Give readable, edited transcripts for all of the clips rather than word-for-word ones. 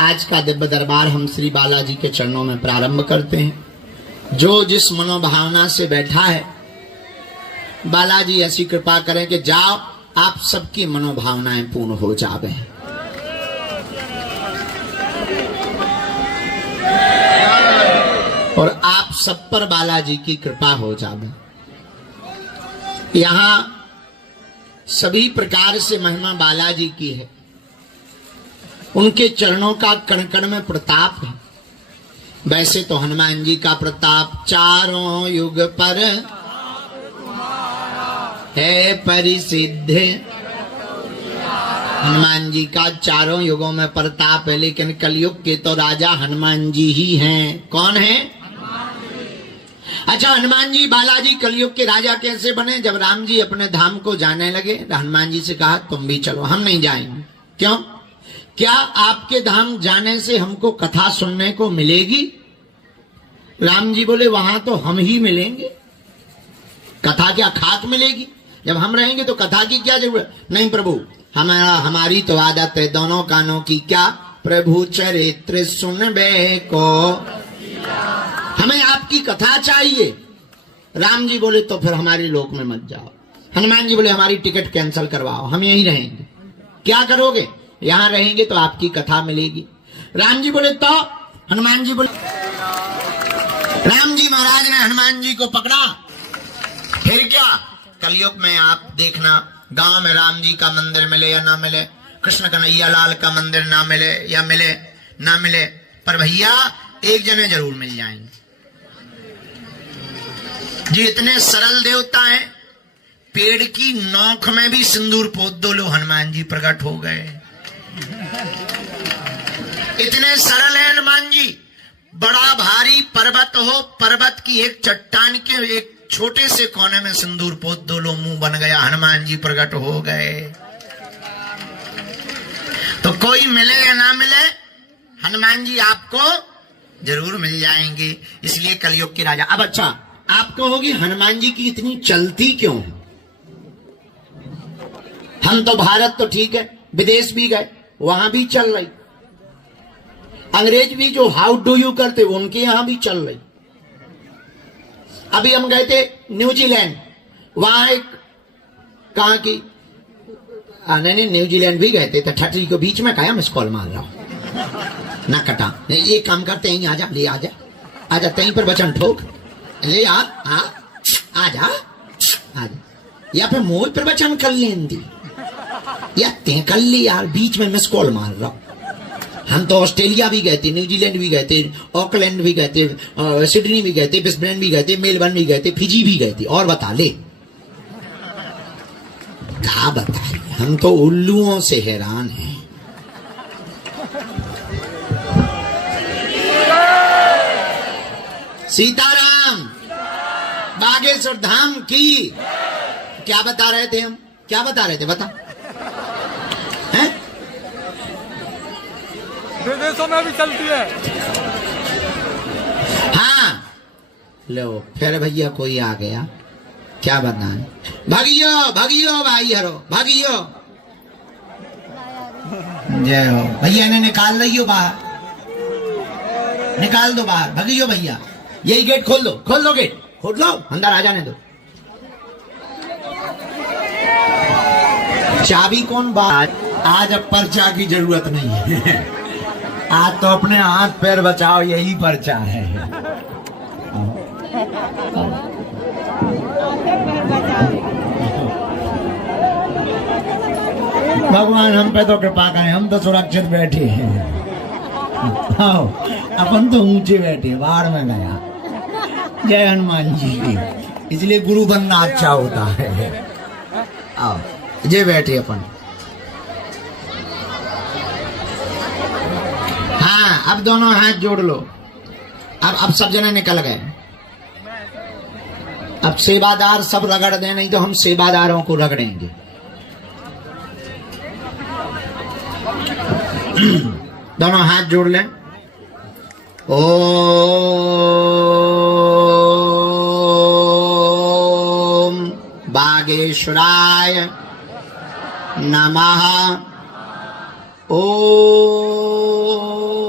आज का दिव्य दरबार हम श्री बालाजी के चरणों में प्रारंभ करते हैं। जो जिस मनोभावना से बैठा है, बालाजी ऐसी कृपा करें कि जाओ आप सबकी मनोभावनाएं पूर्ण हो जावे। और आप सब पर बालाजी की कृपा हो जावे। यहाँ सभी प्रकार से महिमा बालाजी की है। उनके चरणों का कण कण में प्रताप है। वैसे तो हनुमान जी का प्रताप चारों युग पर है परिसिद्ध। हनुमान जी का चारों युगों में प्रताप है, लेकिन कलयुग के तो राजा हनुमान जी ही हैं। कौन है? अच्छा, हनुमान जी बालाजी कलयुग के राजा कैसे बने? जब राम जी अपने धाम को जाने लगे, हनुमान जी से कहा तुम भी चलो, हम नहीं जाएंगे। क्यों? क्या आपके धाम जाने से हमको कथा सुनने को मिलेगी? राम जी बोले वहां तो हम ही मिलेंगे, कथा क्या खाक मिलेगी? जब हम रहेंगे तो कथा की क्या जरूरत? नहीं प्रभु, हमारी तो आदत है दोनों कानों की क्या, प्रभु चरित्र सुनबे को, हमें आपकी कथा चाहिए। राम जी बोले तो फिर हमारे लोक में मत जाओ। हनुमान जी बोले हमारी टिकट कैंसिल करवाओ, हम यहीं रहेंगे। क्या करोगे? यहां रहेंगे तो आपकी कथा मिलेगी। राम जी बोले तो, हनुमान जी बोले, राम जी महाराज ने हनुमान जी को पकड़ा। फिर क्या? कलयुग में आप देखना, गांव में राम जी का मंदिर मिले या ना मिले, कृष्ण कन्हैया लाल का मंदिर ना मिले या मिले ना मिले, पर भैया एक जने जरूर मिल जाएंगे। जी इतने सरल देवता हैं, पेड़ की नोक में भी सिंदूर पोत दो लो, हनुमान जी प्रकट हो गए। इतने सरल है हनुमान जी। बड़ा भारी पर्वत हो, पर्वत की एक चट्टान के एक छोटे से कोने में सिंदूर पोत दो लो, मुंह बन गया, हनुमान जी प्रकट हो गए। तो कोई मिले या ना मिले, हनुमान जी आपको जरूर मिल जाएंगे। इसलिए कलयुग के राजा। अब अच्छा, आप कहोगे हनुमान जी की इतनी चलती क्यों है? हम तो भारत तो ठीक है, विदेश भी गए, वहां भी चल रही। अंग्रेज भी जो हाउ डू यू करते उनके यहां भी चल रही। अभी हम गए थे न्यूजीलैंड, वहां एक कहा की नहीं न्यूजीलैंड भी गए थे, तो ठटरी को बीच में कहा मिस कॉल मार रहा हूं ना कटा। ये काम करते हैं, आजा ले आजा, आजा तहीं पर बचन ठोक ले आजा या फिर मोह पर बचन कर लेंदी या ते कर ली यार, बीच में मिस कॉल मार रहा हूं। हम तो ऑस्ट्रेलिया भी गए थे, न्यूजीलैंड भी गए थे, ऑकलैंड भी गए थे, सिडनी भी गए थे, ब्रिस्बेन भी गए थे, मेलबर्न भी गए थे, फिजी भी गए थे। और बता ले क्या बताए, हम तो उल्लुओं से हैरान हैं। सीताराम, बागेश्वर धाम की क्या बता रहे थे हम? क्या बता रहे थे बता? हैं? विदेशों में भी चलती है। हाँ लो फिर भैया कोई आ गया, क्या बताएं? भागियो भागियो भाई हरो भागियो, जय हो भैया ने निकाल रही बाहर, निकाल दो बाहर, भागियो भैया। यही गेट खोल दो, खोल दो गेट, खोल लो, अंदर आ जाने दो। चाबी कौन बात? आज अब पर्चा की जरूरत नहीं है, आज तो अपने हाथ पैर बचाओ, यही पर्चा है। भगवान हम पे तो कृपा करें, हम तो सुरक्षित बैठे हैं। आओ, अपन तो ऊंचे बैठे, बाहर में गया। जय हनुमान जी की। इसलिए गुरु बनना अच्छा होता है। आओ जे बैठे अपन। हाँ अब दोनों हाथ जोड़ लो। अब सब जने निकल गए। अब सेवादार सब रगड़ दे, नहीं तो हम सेवादारों को रगड़ेंगे। दोनों हाथ जोड़ लें। ओम बागेश्वराय नमः। ओम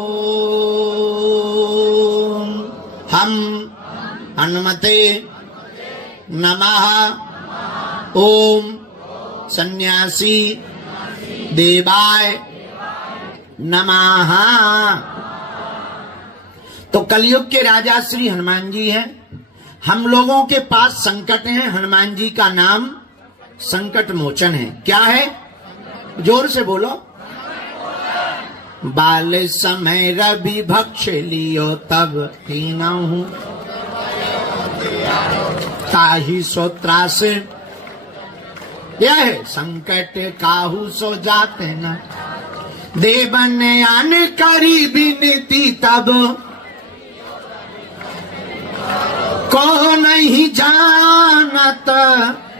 हनुमते नमः। ओम सन्यासी देवाय नमः। तो कलयुग के राजा श्री हनुमान जी हैं। हम लोगों के पास संकट है, हनुमान जी का नाम संकट मोचन है। क्या है? जोर से बोलो। बाल समय रवि भक्ष लियो तब कीनहु, ताहि सो त्रास। यह है संकट काहू सो जाते न, देवन आन करी बिनती तब, को नहीं जानत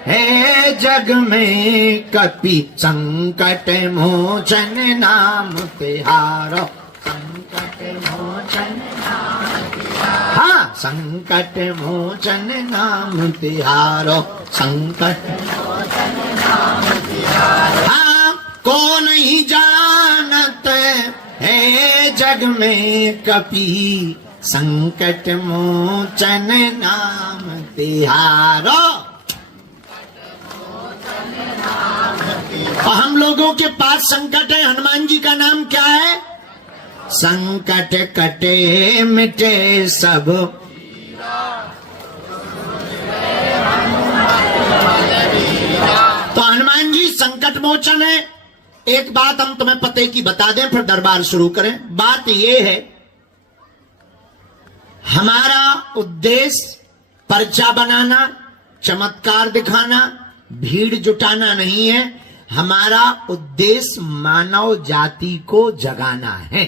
है जग में कपि, संकट मोचन नाम तिहारो। संकट मोचन नाम तिहारो। हाँ, संकट मोचन नाम तिहारो। संकट मोचन नाम तिहारो। हाँ, को नहीं जानत है जग में कपि, संकट मोचन नाम तिहारो। और हम लोगों के पास संकट है, हनुमान जी का नाम क्या है? संकट कटे मिटे सब, तो हनुमान जी संकट मोचन है। एक बात हम तुम्हें पते की बता दें, फिर दरबार शुरू करें। बात यह है, हमारा उद्देश्य पर्चा बनाना, चमत्कार दिखाना, भीड़ जुटाना नहीं है। हमारा उद्देश्य मानव जाति को जगाना है।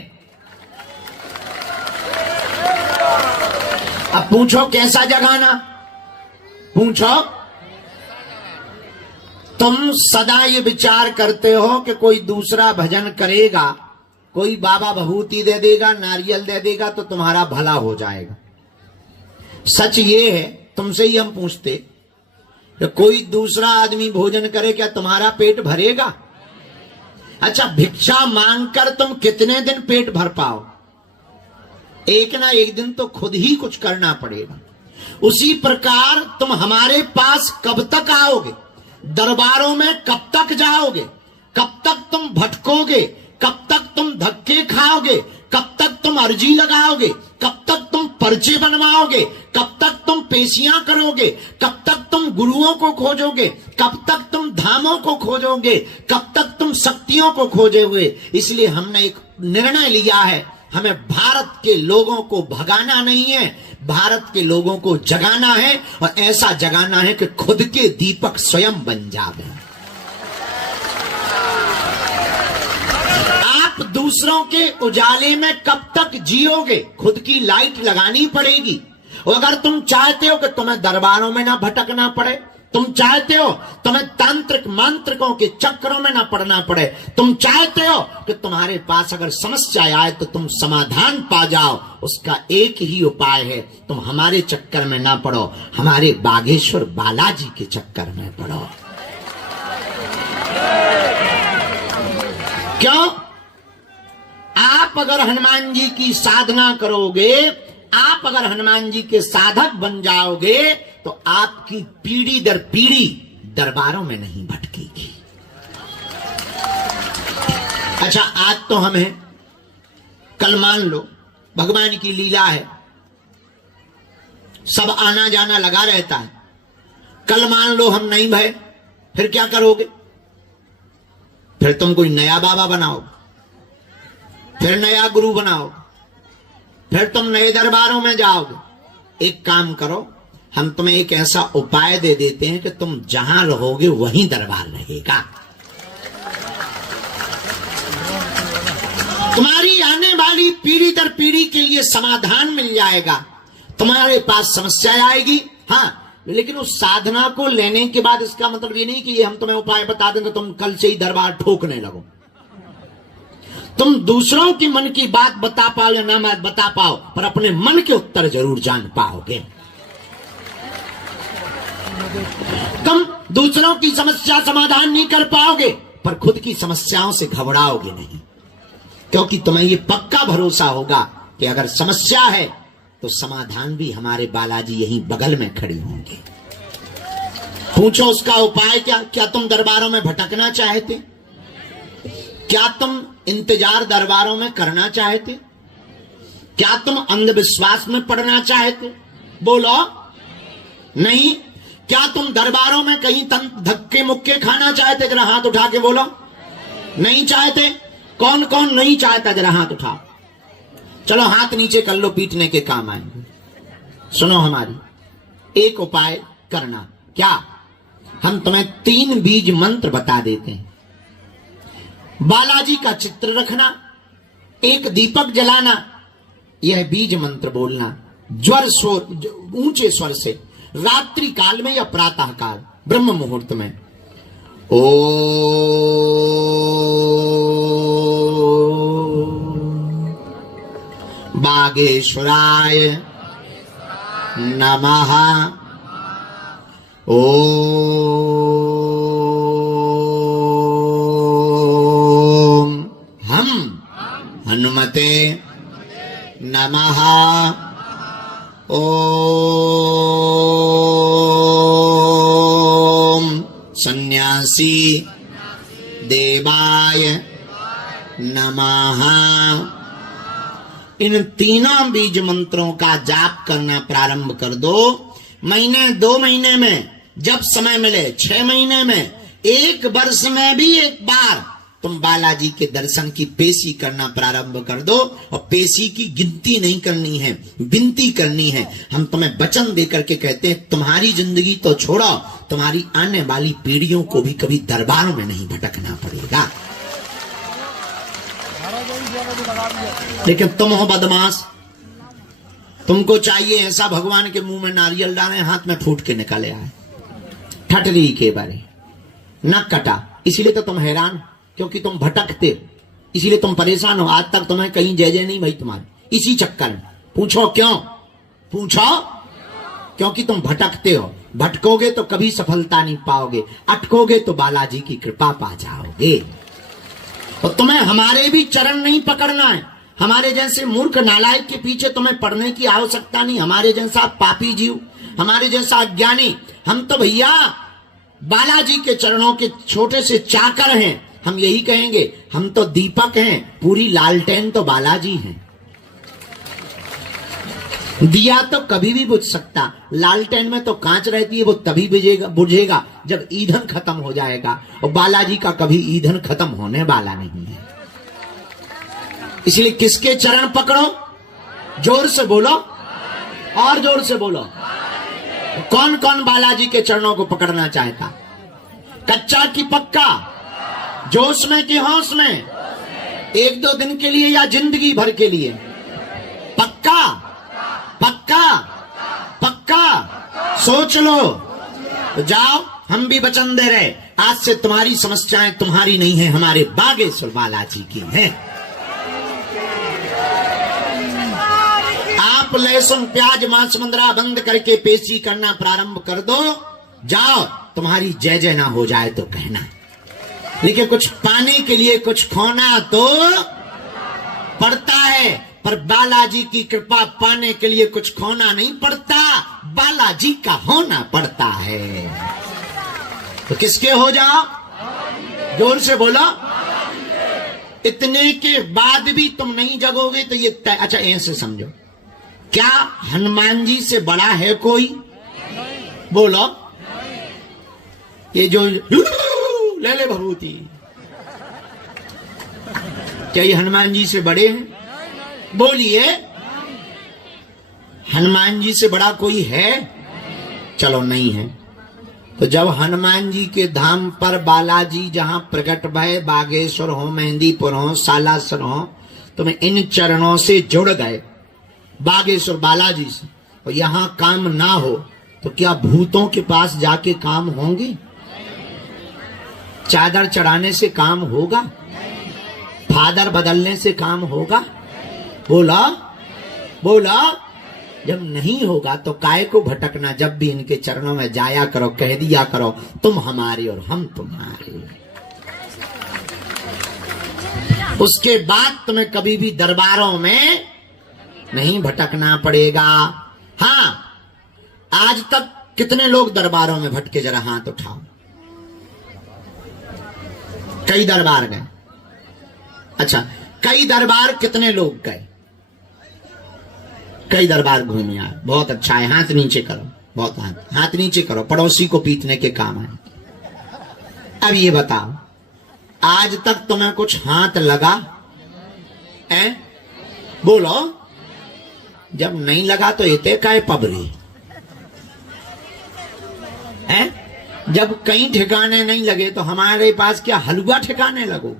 अब पूछो कैसा जगाना? पूछो। तुम सदा ये विचार करते हो कि कोई दूसरा भजन करेगा, कोई बाबा भभूति दे देगा, नारियल दे देगा तो तुम्हारा भला हो जाएगा। सच ये है, तुमसे ही हम पूछते कि कोई दूसरा आदमी भोजन करे, क्या तुम्हारा पेट भरेगा? अच्छा, भिक्षा मांगकर तुम कितने दिन पेट भर पाओ? एक ना एक दिन तो खुद ही कुछ करना पड़ेगा। उसी प्रकार तुम हमारे पास कब तक आओगे? दरबारों में कब तक जाओगे? कब तक तुम भटकोगे? कब तक तुम धक्के खाओगे? कब तक तुम अर्जी लगाओगे? कब तक तुम पर्चे बनवाओगे? कब तक तुम पेशियां करोगे? कब तक तुम गुरुओं को खोजोगे? कब तक तुम धामों को खोजोगे? कब तक तुम शक्तियों को खोजोगे? इसलिए हमने एक निर्णय लिया है, हमें भारत के लोगों को भगाना नहीं है, भारत के लोगों को जगाना है। और ऐसा जगाना है कि खुद के दीपक स्वयं बन जावे। आप दूसरों के उजाले में कब तक जियोगे? खुद की लाइट लगानी पड़ेगी। और अगर तुम चाहते हो कि तुम्हें दरबारों में ना भटकना पड़े, तुम चाहते हो तुम्हें तांत्रिक मांत्रिकों के चक्रों में ना पड़ना पड़े, तुम चाहते हो कि तुम्हारे पास अगर समस्या आए तो तुम समाधान पा जाओ, उसका एक ही उपाय है, तुम हमारे चक्कर में ना पड़ो, हमारे बागेश्वर बालाजी के चक्कर में पड़ो। क्यों? आप अगर हनुमान जी की साधना करोगे, आप अगर हनुमान जी के साधक बन जाओगे, तो आपकी पीढ़ी दर पीढ़ी दरबारों में नहीं भटकेगी। अच्छा, आज तो हमें, कल मान लो भगवान की लीला है, सब आना जाना लगा रहता है। कल मान लो हम नहीं भय, फिर क्या करोगे? फिर तुम कोई नया बाबा बनाओ, फिर नया गुरु बनाओ, फिर तुम नए दरबारों में जाओगे। एक काम करो, हम तुम्हें एक ऐसा उपाय दे देते हैं कि तुम जहां रहोगे वहीं दरबार रहेगा। तुम्हारी आने वाली पीढ़ी दर पीढ़ी के लिए समाधान मिल जाएगा। तुम्हारे पास समस्या आएगी, हाँ, लेकिन उस साधना को लेने के बाद इसका मतलब ये नहीं कि ये हम तुम्हें उपाय बता दें तो तुम कल से ही दरबार ठोकने लगो। तुम दूसरों की मन की बात बता पाओ या ना बता पाओ, पर अपने मन के उत्तर जरूर जान पाओगे। तुम दूसरों की समस्या समाधान नहीं कर पाओगे, पर खुद की समस्याओं से घबराओगे नहीं, क्योंकि तुम्हें ये पक्का भरोसा होगा कि अगर समस्या है तो समाधान भी हमारे बालाजी यहीं बगल में खड़े होंगे। पूछो उसका उपाय क्या? क्या तुम दरबारों में भटकना चाहते? क्या तुम इंतजार दरबारों में करना चाहते? क्या तुम अंधविश्वास में पड़ना चाहते? बोलो नहीं। क्या तुम दरबारों में कहीं धक्के मुक्के खाना चाहते? जरा हाथ उठा के बोलो। नहीं चाहते? कौन कौन नहीं चाहता? जरा हाथ उठाओ। चलो हाथ नीचे कर लो, पीटने के काम आएंगे। सुनो हमारी एक उपाय करना। क्या? हम तुम्हें 3 बीज मंत्र बता देते हैं। बालाजी का चित्र रखना, एक दीपक जलाना, यह बीज मंत्र बोलना ज्वर स्वर ऊंचे स्वर से, रात्रि काल में या प्रातः काल ब्रह्म मुहूर्त में। ओ बागेश्वराय नमः। ओ हम हनुमते नमः। ओम सन्यासी देवाय नमः। इन तीनों बीज मंत्रों का जाप करना प्रारंभ कर दो। महीने 2 महीने में जब समय मिले, 6 महीने में, 1 वर्ष में भी एक बार तुम बालाजी के दर्शन की पेशी करना प्रारंभ कर दो। और पेशी की गिनती नहीं करनी है, विनती करनी है। हम तुम्हें वचन देकर के कहते हैं तुम्हारी जिंदगी तो छोड़ो, तुम्हारी आने वाली पीढ़ियों को भी कभी दरबारों में नहीं भटकना पड़ेगा। लेकिन तुम हो बदमाश, तुमको चाहिए ऐसा भगवान के मुंह में नारियल डाले, हाथ में फूट के निकाले आए। ठटरी के बारे न कटा, इसीलिए तो तुम हैरान, क्योंकि तुम भटकते, इसीलिए तुम परेशान हो। आज तक तुम्हें कहीं जय जय नहीं भाई तुम्हारी, इसी चक्कर में। पूछो क्यों? पूछो क्योंकि तुम भटकते हो। भटकोगे तो कभी सफलता नहीं पाओगे, अटकोगे तो बालाजी की कृपा पा जाओगे। तो तुम्हें हमारे भी चरण नहीं पकड़ना है। हमारे जैसे मूर्ख नालायक के पीछे तुम्हें पढ़ने की आवश्यकता नहीं। हमारे जैसा पापी जीव, हमारे जैसा अज्ञानी, हम तो भैया बालाजी के चरणों के छोटे से चाकर हैं। हम यही कहेंगे, हम तो दीपक हैं, पूरी लालटेन तो बालाजी हैं। दिया तो कभी भी बुझ सकता, लालटेन में तो कांच रहती है, वो तभी बुझेगा जब ईंधन खत्म हो जाएगा। और बालाजी का कभी ईंधन खत्म होने वाला नहीं है। इसलिए किसके चरण पकड़ो? जोर से बोलो, और जोर से बोलो। कौन कौन बालाजी के चरणों को पकड़ना चाहता? कच्चा की पक्का? जोश में कि होश में? 1-2 दिन के लिए या जिंदगी भर के लिए? पक्का पक्का पक्का? सोच लो। तो जाओ, हम भी वचन दे रहे, आज से तुम्हारी समस्याएं तुम्हारी नहीं है, हमारे बागेश्वर बालाजी की हैं। आप लहसुन प्याज मांस मंदरा बंद करके पेशी करना प्रारंभ कर दो। जाओ, तुम्हारी जय जय ना हो जाए तो कहना। लेकिन कुछ पाने के लिए कुछ खोना तो पड़ता है, पर बालाजी की कृपा पाने के लिए कुछ खोना नहीं पड़ता, बालाजी का होना पड़ता है। तो किसके हो जाओ? जोर से बोलो। इतने के बाद भी तुम नहीं जगोगे तो ये अच्छा ऐसे समझो, क्या हनुमान जी से बड़ा है कोई? बोलो। ये जो ले ले भभूति, क्या ये हनुमान जी से बड़े हैं? बोलिए, हनुमान जी से बड़ा कोई है? चलो नहीं है। तो जब हनुमान जी के धाम पर बालाजी जहां प्रकट भय, बागेश्वर हो, मेहंदीपुर हो, सालासर हो, तुम इन चरणों से जुड़ गए बागेश्वर बालाजी से, और यहां काम ना हो तो क्या भूतों के पास जाके काम होंगे? चादर चढ़ाने से काम होगा? फादर बदलने से काम होगा? बोला बोला। जब नहीं होगा तो काय को भटकना? जब भी इनके चरणों में जाया करो, कह दिया करो तुम हमारे और हम तुम्हारे। उसके बाद तुम्हें कभी भी दरबारों में नहीं भटकना पड़ेगा। हाँ, आज तक कितने लोग दरबारों में भटके, जरा हाथ उठाओ। कई दरबार गए। अच्छा, कई दरबार कितने लोग गए? कई दरबार घूमे आए। बहुत अच्छा है, हाथ नीचे करो। बहुत हाथ नीचे करो, पड़ोसी को पीटने के काम है। अब ये बताओ, आज तक तुम्हें कुछ हाथ लगा है? बोलो। जब नहीं लगा तो इते काय पबरी है? जब कहीं ठिकाने नहीं लगे तो हमारे पास क्या हलवा ठिकाने लगो?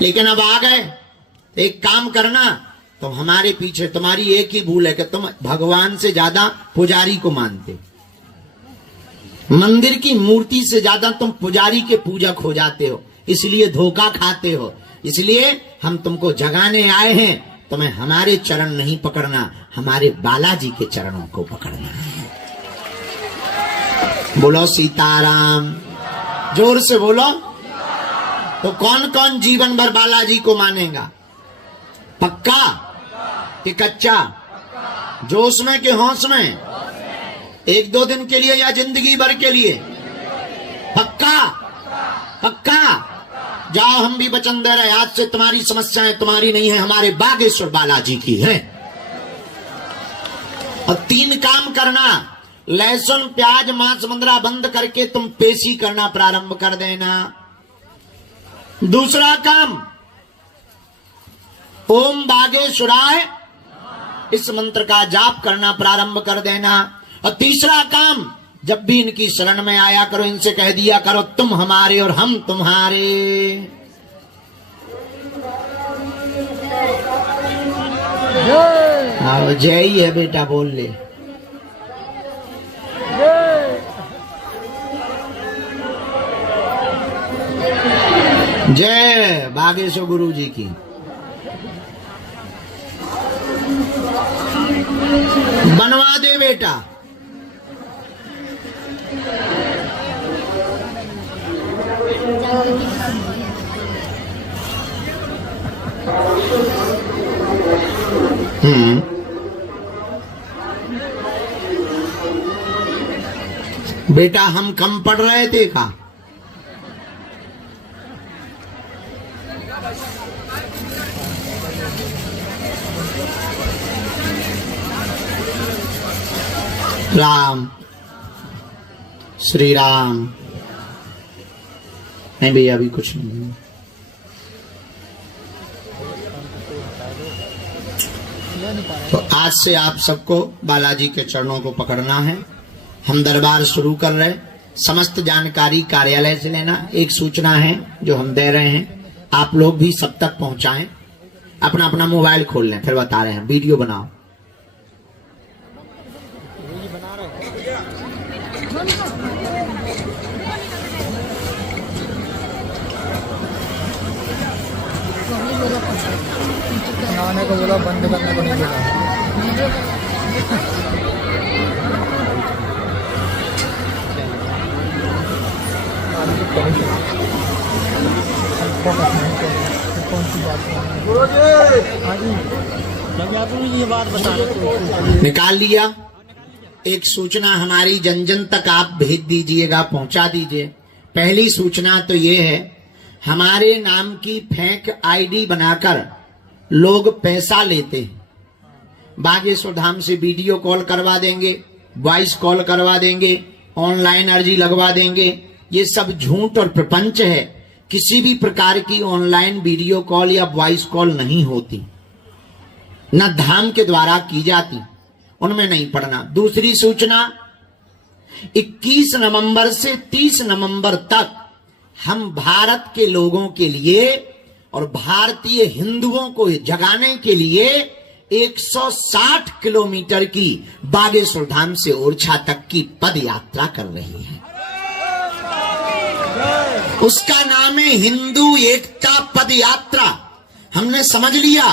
लेकिन अब आ गए। एक काम करना, तुम हमारे पीछे, तुम्हारी एक ही भूल है कि तुम भगवान से ज्यादा पुजारी को मानते हो। मंदिर की मूर्ति से ज्यादा तुम पुजारी के पूजक हो जाते हो, इसलिए धोखा खाते हो। इसलिए हम तुमको जगाने आए हैं, तुम्हें हमारे चरण नहीं पकड़ना, हमारे बालाजी के चरणों को पकड़ना है। बोलो सीताराम, जोर से बोलो। तो कौन कौन जीवन भर बालाजी को मानेगा? पक्का कि कच्चा? जोश में कि होश में? एक दो दिन के लिए या जिंदगी भर के लिए? पक्का? पक्का? जाओ, हम भी वचन दे रहे, आज से तुम्हारी समस्याएं तुम्हारी नहीं है, हमारे बागेश्वर बालाजी की है। और 3 काम करना, लहसुन प्याज मांस मंदरा बंद करके तुम पेशी करना प्रारंभ कर देना। दूसरा काम, ओम बागेश्वराय इस मंत्र का जाप करना प्रारंभ कर देना। और तीसरा काम, जब भी इनकी शरण में आया करो, इनसे कह दिया करो, तुम हमारे और हम तुम्हारे। आओ, जय ही है बेटा, बोल ले। जय बागेश्वर गुरु जी की। बनवा दे बेटा। बेटा, हम कम पढ़ रहे थे का? राम, श्री राम। नहीं भैया, अभी कुछ नहीं। तो आज से आप सबको बालाजी के चरणों को पकड़ना है। हम दरबार शुरू कर रहे, समस्त जानकारी कार्यालय से लेना। एक सूचना है जो हम दे रहे हैं, आप लोग भी सब तक पहुंचाएं। अपना अपना मोबाइल खोल लें, फिर बता रहे हैं, वीडियो बनाओ। आने को बोला, बंद करने को नहीं बोला। कौन सी बात ये बात बता रहे, निकाल लिया। एक सूचना हमारी जन जन तक आप भेज दीजिएगा, पहुंचा दीजिए। पहली सूचना तो ये है, हमारे नाम की फेक आईडी बनाकर लोग पैसा लेते हैं। बागेश्वर धाम से वीडियो कॉल करवा देंगे, वॉइस कॉल करवा देंगे, ऑनलाइन अर्जी लगवा देंगे। ये सब झूठ और प्रपंच है। किसी भी प्रकार की ऑनलाइन वीडियो कॉल या वॉइस कॉल नहीं होती, न धाम के द्वारा की जाती, उनमें नहीं पड़ना। दूसरी सूचना, 21 नवंबर से 30 नवंबर तक हम भारत के लोगों के लिए और भारतीय हिंदुओं को जगाने के लिए 160 किलोमीटर की बागेश्वर धाम से ओरछा तक की पद यात्रा कर रही है। उसका नाम है हिंदू एकता पद यात्रा। हमने समझ लिया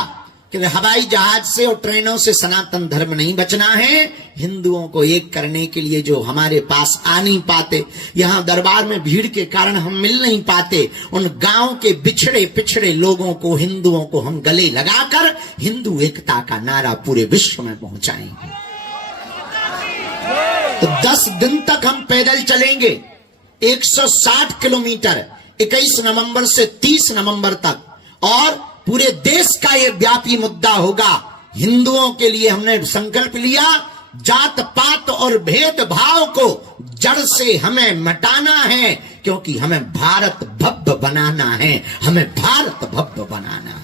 कि हवाई जहाज से और ट्रेनों से सनातन धर्म नहीं बचना है। हिंदुओं को एक करने के लिए जो हमारे पास आ नहीं पाते, यहां दरबार में भीड़ के कारण हम मिल नहीं पाते, उन गांव के बिछड़े पिछड़े लोगों को, हिंदुओं को हम गले लगाकर हिंदू एकता का नारा पूरे विश्व में पहुंचाएंगे। तो 10 दिन तक हम पैदल चलेंगे, 160 किलोमीटर, 21 नवंबर से 30 नवंबर तक, और पूरे देश का यह व्यापी मुद्दा होगा। हिंदुओं के लिए हमने संकल्प लिया, जात पात और भेदभाव को जड़ से हमें मिटाना है, क्योंकि हमें भारत भव्य बनाना है, हमें भारत भव्य बनाना है।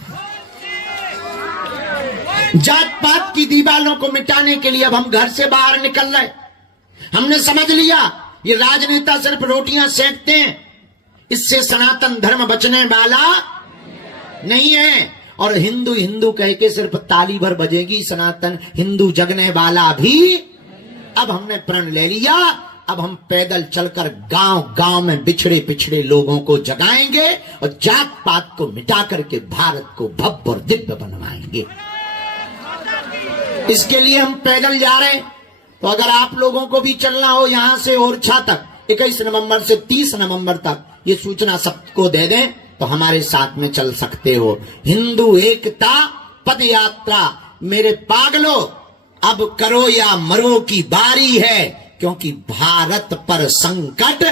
जात पात की दीवारों को मिटाने के लिए अब हम घर से बाहर निकल रहे। हमने समझ लिया ये राजनेता सिर्फ रोटियां सेकते हैं, इससे सनातन धर्म बचने वाला नहीं है। और हिंदू हिंदू कह के सिर्फ ताली भर बजेगी, सनातन हिंदू जगने वाला भी। अब हमने प्रण ले लिया, अब हम पैदल चलकर गांव गांव में बिछड़े पिछड़े लोगों को जगाएंगे और जात पात को मिटा करके भारत को भव्य और दिव्य बनवाएंगे। इसके लिए हम पैदल जा रहे हैं। तो अगर आप लोगों को भी चलना हो यहां से ओरछा तक 21 नवंबर से 30 नवंबर तक, ये सूचना सबको दे दें तो हमारे साथ में चल सकते हो। हिंदू एकता पद यात्रा, मेरे पागलों, अब करो या मरो की बारी है, क्योंकि भारत पर संकट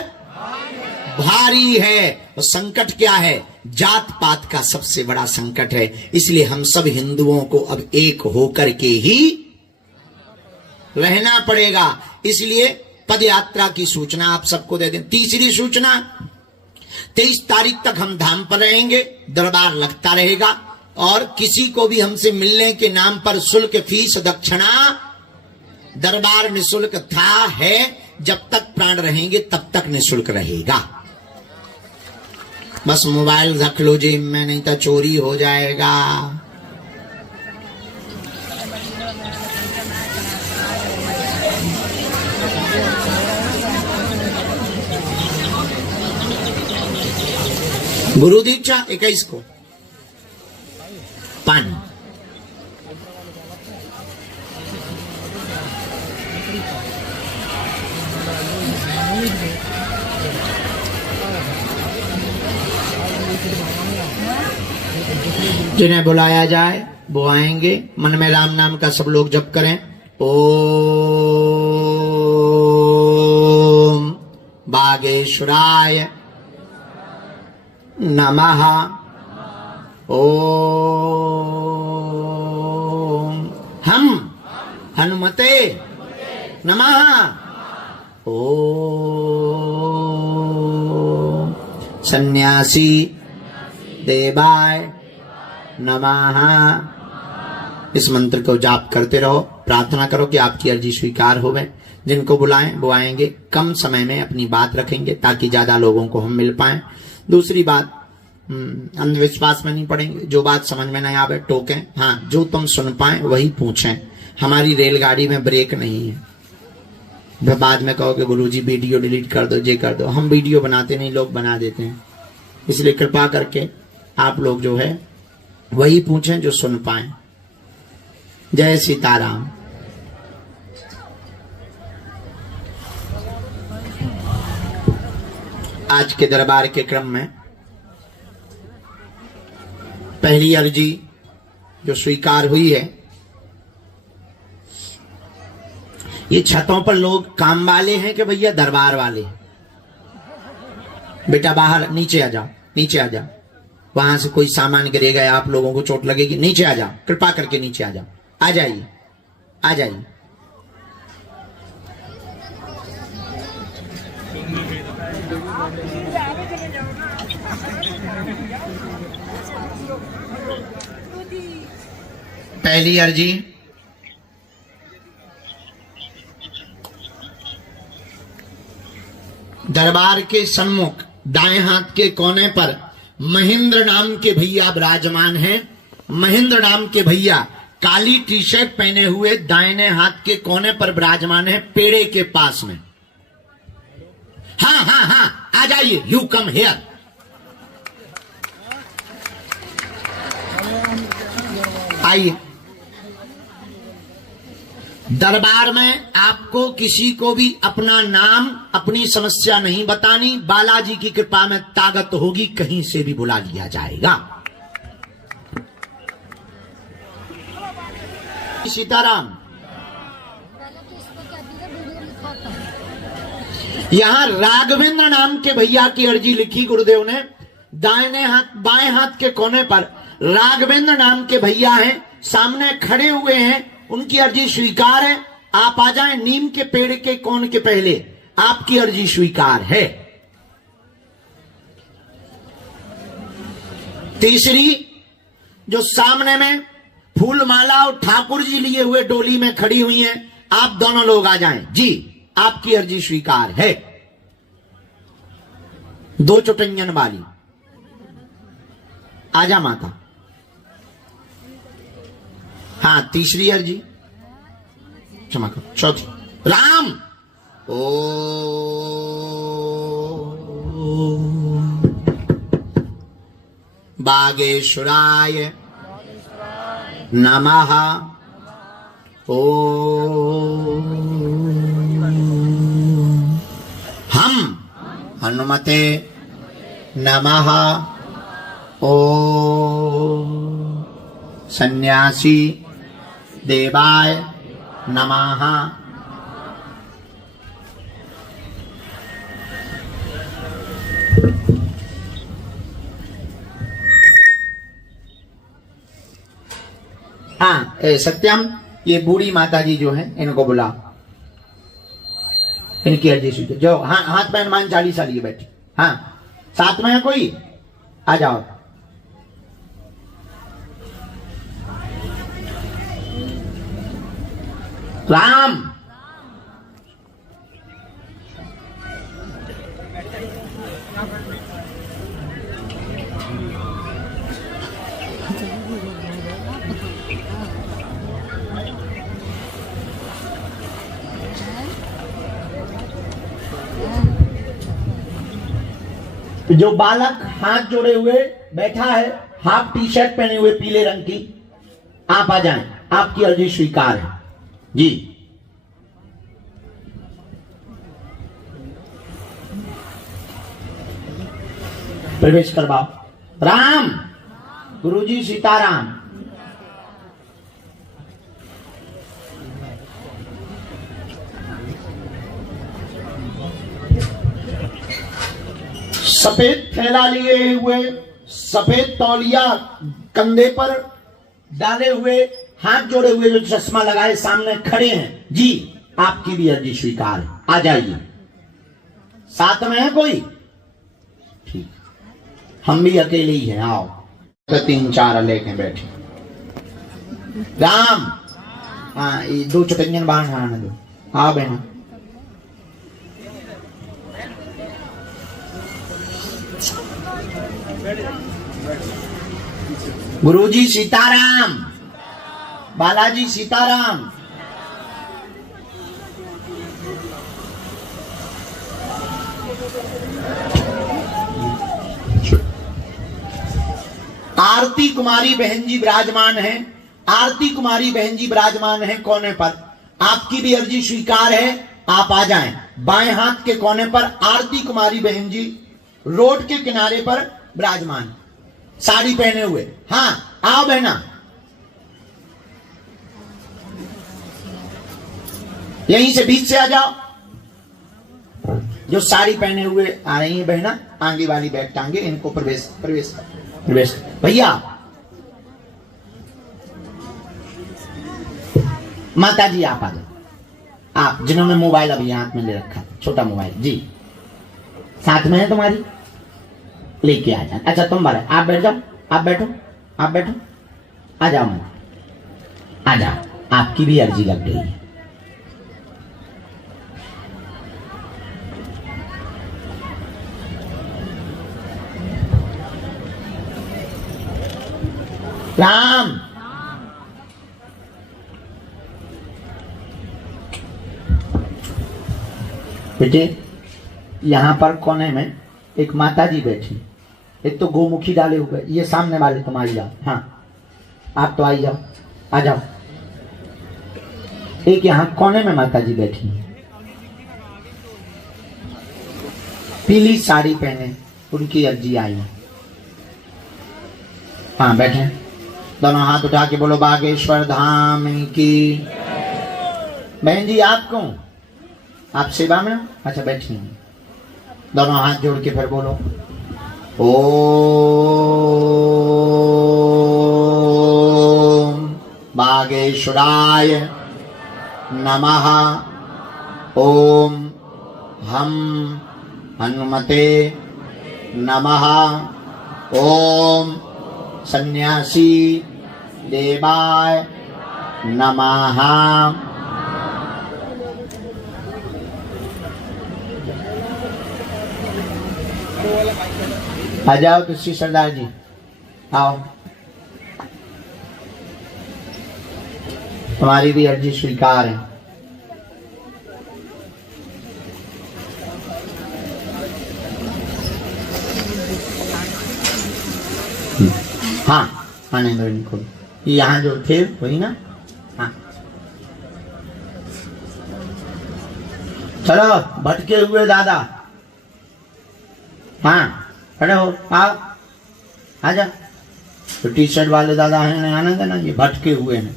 भारी है। और संकट क्या है? जात पात का सबसे बड़ा संकट है। इसलिए हम सब हिंदुओं को अब एक होकर के ही रहना पड़ेगा। इसलिए पद यात्रा की सूचना आप सबको दे दें। तीसरी सूचना, 23 तारीख तक हम धाम पर रहेंगे, दरबार लगता रहेगा, और किसी को भी हमसे मिलने के नाम पर शुल्क, फीस, दक्षिणा, दरबार निःशुल्क था, है, जब तक प्राण रहेंगे तब तक निःशुल्क रहेगा। बस मोबाइल रख लो जेब में, नहीं तो चोरी हो जाएगा। गुरु दीक्षा 21 को पानी। जिन्हें बुलाया जाए वो आएंगे। मन में राम नाम का सब लोग जप करें। ओम बागेश्वराय नमः। ओम हम हनुमते नमः। ओम सन्यासी देवाय नमः। इस मंत्र को जाप करते रहो, प्रार्थना करो कि आपकी अर्जी स्वीकार होवे। जिनको बुलाएं वो आएंगे। कम समय में अपनी बात रखेंगे ताकि ज्यादा लोगों को हम मिल पाएं। दूसरी बात, अंधविश्वास में नहीं पड़ेंगे। जो बात समझ में नहीं आवे टोकें। हाँ, जो तुम सुन पाए वही पूछें। हमारी रेलगाड़ी में ब्रेक नहीं है। बाद में कहोगे गुरुजी वीडियो डिलीट कर दो, ये कर दो। हम वीडियो बनाते नहीं, लोग बना देते हैं। इसलिए कृपा करके आप लोग जो है वही पूछें जो सुन पाए। जय सीताराम। आज के दरबार के क्रम में पहली अर्जी जो स्वीकार हुई है, ये छतों पर लोग काम वाले हैं कि भैया दरबार वाले? बेटा बाहर नीचे आ जाओ, नीचे आ जाओ। वहां से कोई सामान गिरेगा, आप लोगों को चोट लगेगी। नीचे आ जाओ, कृपा करके नीचे आ जाओ। आ जाइए, आ जाइए। पहली अर्जी, दरबार के सम्मुख दाएं हाथ के कोने पर महेंद्र नाम के भैया विराजमान हैं। महेंद्र नाम के भैया काली टी शर्ट पहने हुए दाहिने हाथ के कोने पर विराजमान है, पेड़े के पास में। हाँ हाँ हाँ, आ जाइए, यू कम हियर। आइए। दरबार में आपको किसी को भी अपना नाम, अपनी समस्या नहीं बतानी। बालाजी की कृपा में ताकत होगी, कहीं से भी बुला लिया जाएगा। सीताराम। यहां राघवेंद्र नाम के भैया की अर्जी लिखी गुरुदेव ने। दाहिने हाथ, बाएं हाथ के कोने पर राघवेंद्र नाम के भैया हैं, सामने खड़े हुए हैं। उनकी अर्जी स्वीकार है। आप आ जाएं, नीम के पेड़ के कोन के पहले आपकी अर्जी स्वीकार है। तीसरी जो सामने में फूल माला और ठाकुर जी लिए हुए डोली में खड़ी हुई हैं, आप दोनों लोग आ जाएं। जी, आपकी अर्जी स्वीकार है। दो चुटंजन वाली, आजा माता। हाँ, तीसरी अर्जी क्षमा करो। चौथी राम। ओ बागेश्वराय नमः। ओ हम हनुमते नमः। ओ सन्यासी देवाय नमः। हाँ, सत्यम, ये बूढ़ी माता जी जो है इनको बुला, इनकी अर्जी स्वीकार। जो हाँ, हाथ में हनुमान चालीसा लिए बैठे। हाँ, साथ में है कोई? आ जाओ। राम। जो बालक हाथ जोड़े हुए बैठा है, हाफ टी शर्ट पहने हुए पीले रंग की, आप आ जाएं, आपकी अर्जी स्वीकार है। जी, प्रवेश करवाओ। राम। गुरुजी सीताराम। सफेद थैला लिए हुए, सफेद तौलिया कंधे पर डाले हुए, हाथ जोड़े हुए, जो चश्मा लगाए सामने खड़े हैं। जी, आपकी भी अर्जी स्वीकार है। आ जाइए। साथ में है कोई? ठीक, हम भी अकेले ही हैं। आओ। तो 3-4 लेके बैठे। राम। हाँ, ये 2 चुटंजन बाहर आने दो। आओ बहना। गुरुजी सीताराम। बालाजी सीताराम। आरती कुमारी बहन जी विराजमान हैं। आरती कुमारी बहन जी विराजमान हैं कोने पर। आपकी भी अर्जी स्वीकार है। आप आ जाएं। बाएं हाथ के कोने पर आरती कुमारी बहन जी रोड के किनारे पर विराजमान, साड़ी पहने हुए। हाँ, आओ बहना। यहीं से बीच से आ जाओ। जो साड़ी पहने हुए आ रही है बहना, आगे वाली बैग टांगे, इनको प्रवेश प्रवेश प्रवेश। भैया, माता जी आप आ जाओ। आप जिन्होंने मोबाइल अभी हाथ में ले रखा, छोटा मोबाइल। जी, साथ में है तुम्हारी, लेके आ जाए। अच्छा, तुम बारे आप बैठ जाओ। आप बैठो, आप बैठो। आ जाओ मैं, आ जाओ। आपकी भी अर्जी लग गई है। राम। बेटे, यहां पर कोने में एक माता जी बैठी, एक तो गोमुखी डाले हुए, ये सामने वाले तुम्हारी आप। हाँ, आप तो आई जाओ, आ जाओ। एक यहाँ कोने में माता जी बैठी हैं, पीली साड़ी पहने, उनकी अर्जी आई है। हाँ बैठे, दोनों हाथ उठा के बोलो बागेश्वर धाम की। बहन जी आप कौन, आप सेवा में? अच्छा बैठिए, दोनों हाथ जोड़ के फिर बोलो ओम बागेश्वराय नमः। ओम हम हनुमते नमः। ओम सन्यासी देवाय नमः। आ जाओ तुलसी सरदार जी, आओ, तुम्हारी भी अर्जी स्वीकार है। हाँ आने दो इनको, ये यहाँ जो थे वही ना। हाँ चलो भटके हुए दादा, हाँ खड़े हो, आओ आजा। तो टी शर्ट वाले दादा हैं ना, आना था ना, ये भटके हुए हैं।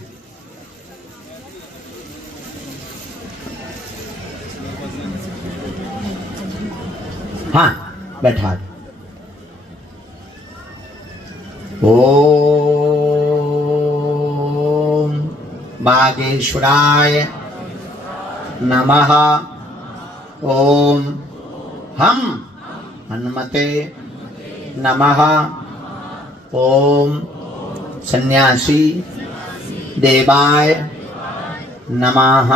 हाँ बैठा। ओम बागेश्वराय नमः। ओम हम हनुमते नमः। ओम सन्यासी देवाय नमः।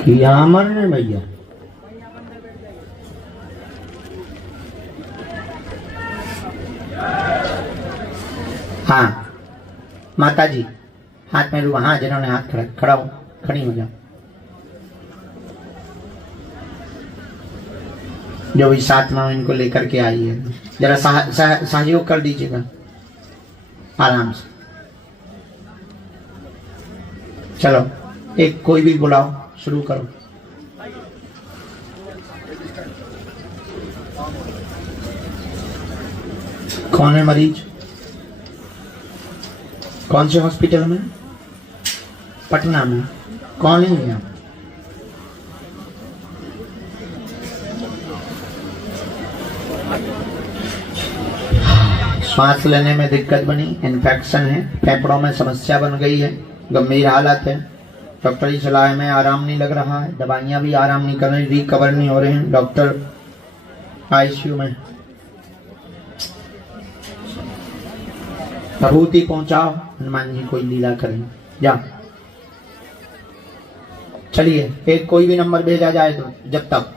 किया मरने भैया, हाँ माता जी हाथ में रुआ, हाँ जिन्होंने हाथ खड़ा हो, खड़ी हो जाओ। जो भी साथ में इनको लेकर के आई है, जरा सहयोग कर दीजिएगा आराम से। चलो एक कोई भी बुलाओ, शुरू करो। कौन है मरीज, कौन से हॉस्पिटल में? पटना में। कौन है यहाँ? सांस लेने में दिक्कत बनी, इन्फेक्शन है, फेफड़ों में समस्या बन गई है, गंभीर हालत है। डॉक्टरी सलाह में आराम नहीं लग रहा है, दवाइयां भी आराम नहीं कर रही, रिकवर नहीं हो रहे हैं। डॉक्टर आईसीयू में। भभूति पहुंचाओ, हनुमान जी कोई लीला करें। जा चलिए, एक कोई भी नंबर भेजा जाए तो जब तक।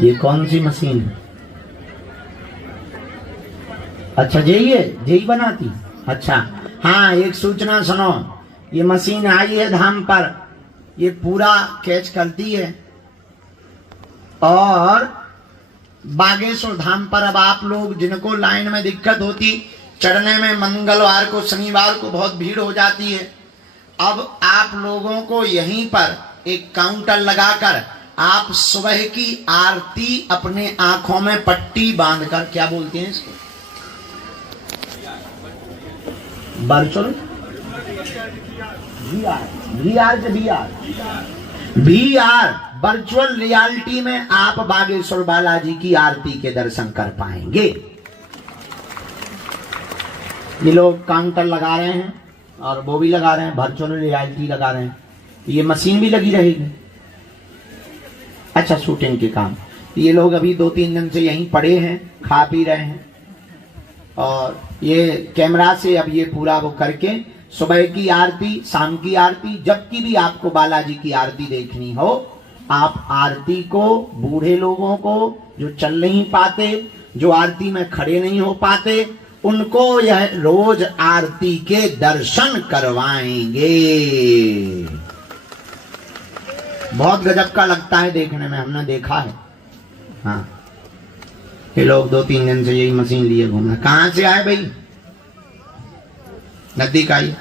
ये कौन सी मशीन है? अच्छा जेई है, जेई बनाती। अच्छा हाँ, एक सूचना सुनो, ये मशीन आई है धाम पर, ये पूरा कैच करती है। और बागेश्वर धाम पर अब आप लोग जिनको लाइन में दिक्कत होती, चढ़ने में मंगलवार को शनिवार को बहुत भीड़ हो जाती है, अब आप लोगों को यहीं पर एक काउंटर लगाकर आप सुबह की आरती अपने आंखों में पट्टी बांधकर, क्या बोलते हैं इसको, वर्चुअल VR वर्चुअल रियलिटी में आप बागेश्वर बालाजी की आरती के दर्शन कर पाएंगे। ये लोग काउंटर लगा रहे हैं और वो भी लगा रहे हैं, वर्चुअल रियलिटी लगा रहे हैं, ये मशीन भी लगी रहेगी। अच्छा शूटिंग के काम, ये लोग अभी 2-3 दिन से यहीं पड़े हैं, खा पी रहे हैं, और ये कैमरा से अब ये पूरा वो करके सुबह की आरती, शाम की आरती, जबकि भी आपको बालाजी की आरती देखनी हो, आप आरती को बूढ़े लोगों को जो चल नहीं पाते, जो आरती में खड़े नहीं हो पाते, उनको यह रोज आरती के दर्शन करवाएंगे। बहुत गजब का लगता है देखने में, हमने देखा है। हाँ, ये लोग 2-3 दिन से यही मशीन लिए घूम रहे। कहां से आए भाई? नजदीक आई,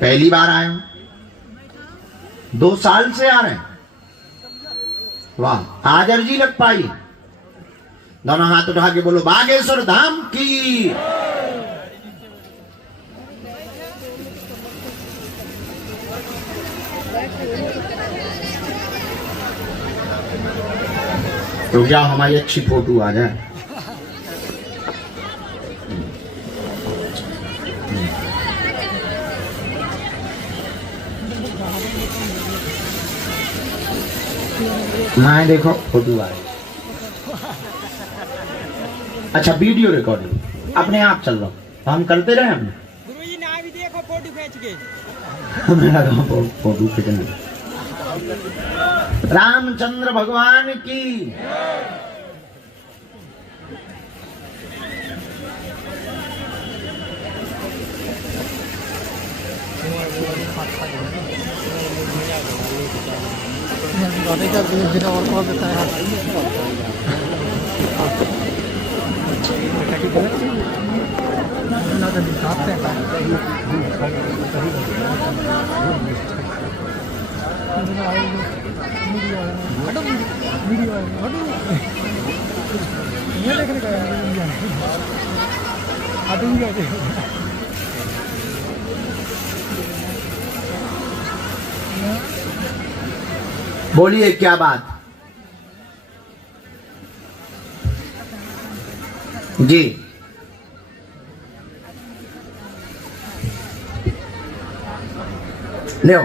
पहली बार आए हो? 2 साल से आ रहे हैं। वाह, आज अर्जी लग पाई। दोनों हाथ उठा के बोलो बागेश्वर धाम की। तो क्या हमारी अच्छी फोटो आ जाए। हाँ देखो फोटो आ रही। अच्छा, वीडियो रिकॉर्डिंग अपने आप चल रहा, तो हम करते रहे। हम गुरुजी ने भी देखो फोटो खींच के। मेरा फोटो खींचने। रामचंद्र भगवान की। और कॉल देता है। बोलिए क्या बात? जी, लो,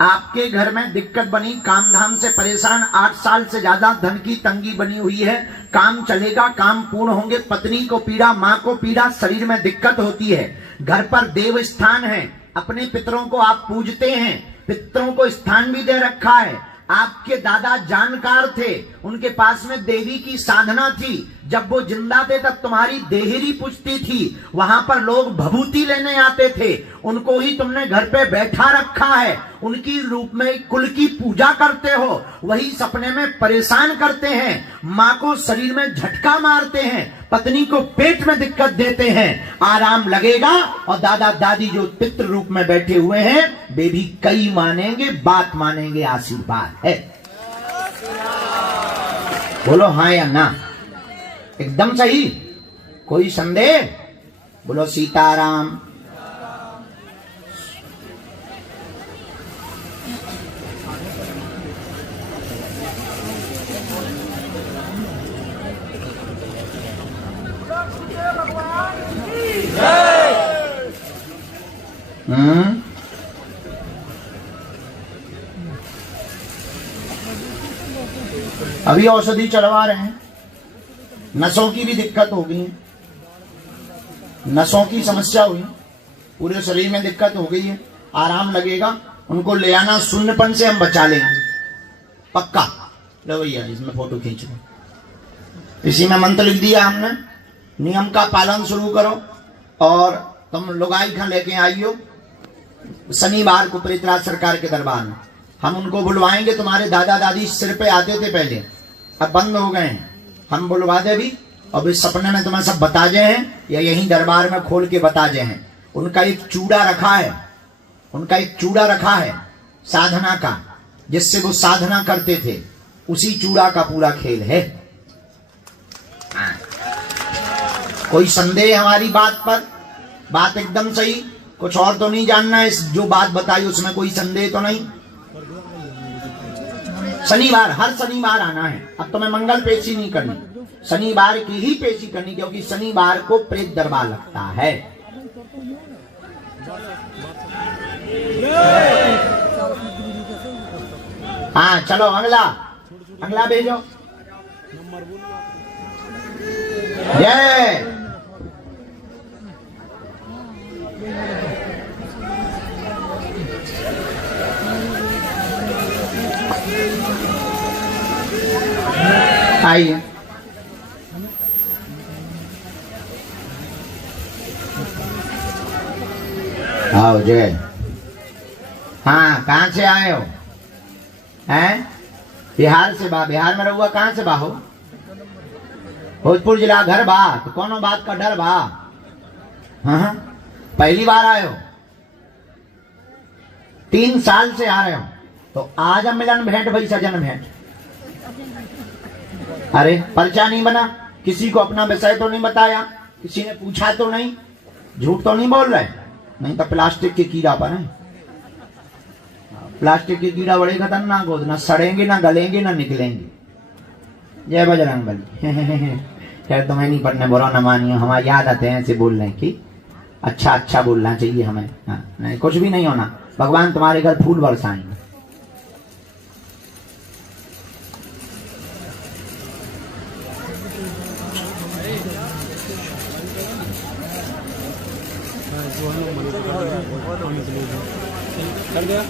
आपके घर में दिक्कत बनी, काम धाम से परेशान, 8 साल से ज्यादा धन की तंगी बनी हुई है। काम चलेगा, काम पूर्ण होंगे। पत्नी को पीड़ा, माँ को पीड़ा, शरीर में दिक्कत होती है। घर पर देव स्थान है, अपने पितरों को आप पूजते हैं, पितरों को स्थान भी दे रखा है। आपके दादा जानकार थे, उनके पास में देवी की साधना थी। जब वो जिंदा थे तब तुम्हारी देहरी पूजती थी, वहां पर लोग भभूति लेने आते थे। उनको ही तुमने घर पे बैठा रखा है, उनकी रूप में कुल की पूजा करते हो। वही सपने में परेशान करते हैं, माँ को शरीर में झटका मारते हैं, पत्नी को पेट में दिक्कत देते हैं। आराम लगेगा और दादा दादी जो पितृ रूप में बैठे हुए हैं वे भी कई मानेंगे, बात मानेंगे, आशीर्वाद है। बोलो हाँ या ना? एकदम सही, कोई संदेह? बोलो सीताराम। अभी औषधि चलवा रहे हैं। नसों की भी दिक्कत हो गई है, नसों की समस्या हुई, पूरे शरीर में दिक्कत हो गई है। आराम लगेगा, उनको ले आना, शून्यपन से हम बचा लेंगे पक्का। लो भैया, इसमें फोटो खींच लो। इसी में मंत्र लिख दिया हमने, नियम का पालन शुरू करो। और तुम लुगाई खां लेके आइयो शनिवार को प्रेतराज सरकार के दरबार में। हम उनको बुलवाएंगे। तुम्हारे दादा दादी सिर पे आते थे पहले, अब बंद हो गए हैं। हम बुलवा दे भी, और इस सपने में तुम्हें सब बता जे हैं या यहीं दरबार में खोल के बता जे हैं। उनका एक चूड़ा रखा है, उनका एक चूड़ा रखा है साधना का, जिससे वो साधना करते थे। उसी चूड़ा का पूरा खेल है। कोई संदेह हमारी बात पर? बात एकदम सही, कुछ और तो नहीं जानना है। जो बात बताई उसमें कोई संदेह तो नहीं। शनिवार, हर शनिवार आना है। अब तो मैं मंगल पेशी नहीं करनी, शनिवार की ही पेशी करनी, क्योंकि शनिवार को प्रेत दरबार लगता है। हाँ चलो, अगला अगला भेजो। जय आइए। आओ जय। हाँ, कहाँ से आए हो? हैं? बिहार से बा। बिहार में रहुआ कहाँ से बा हो? भोजपुर जिला घर बा। तो कोनो बात का डर बा? हाँ, पहली बार आए हो? 3 साल से आ रहे हो? तो आज हम मिलन भेंट भाई, सजन भेंट। अरे पर्चा नहीं बना, किसी को अपना विषय तो नहीं बताया, किसी ने पूछा तो नहीं, झूठ तो नहीं बोल रहे? नहीं तो प्लास्टिक के कीड़ा पर है। प्लास्टिक के कीड़ा बड़े खतरनाक होते, ना सड़ेंगे ना गलेंगे ना निकलेंगे। जय बजरंग बली। खैर तुम्हें नहीं पढ़ने बुरा न मानियो, हमारी याद आते हैं ऐसे बोलने की। अच्छा अच्छा बोलना चाहिए हमें। हाँ, नहीं कुछ भी नहीं होना, भगवान तुम्हारे घर फूल बरसाएंगे। कर दिया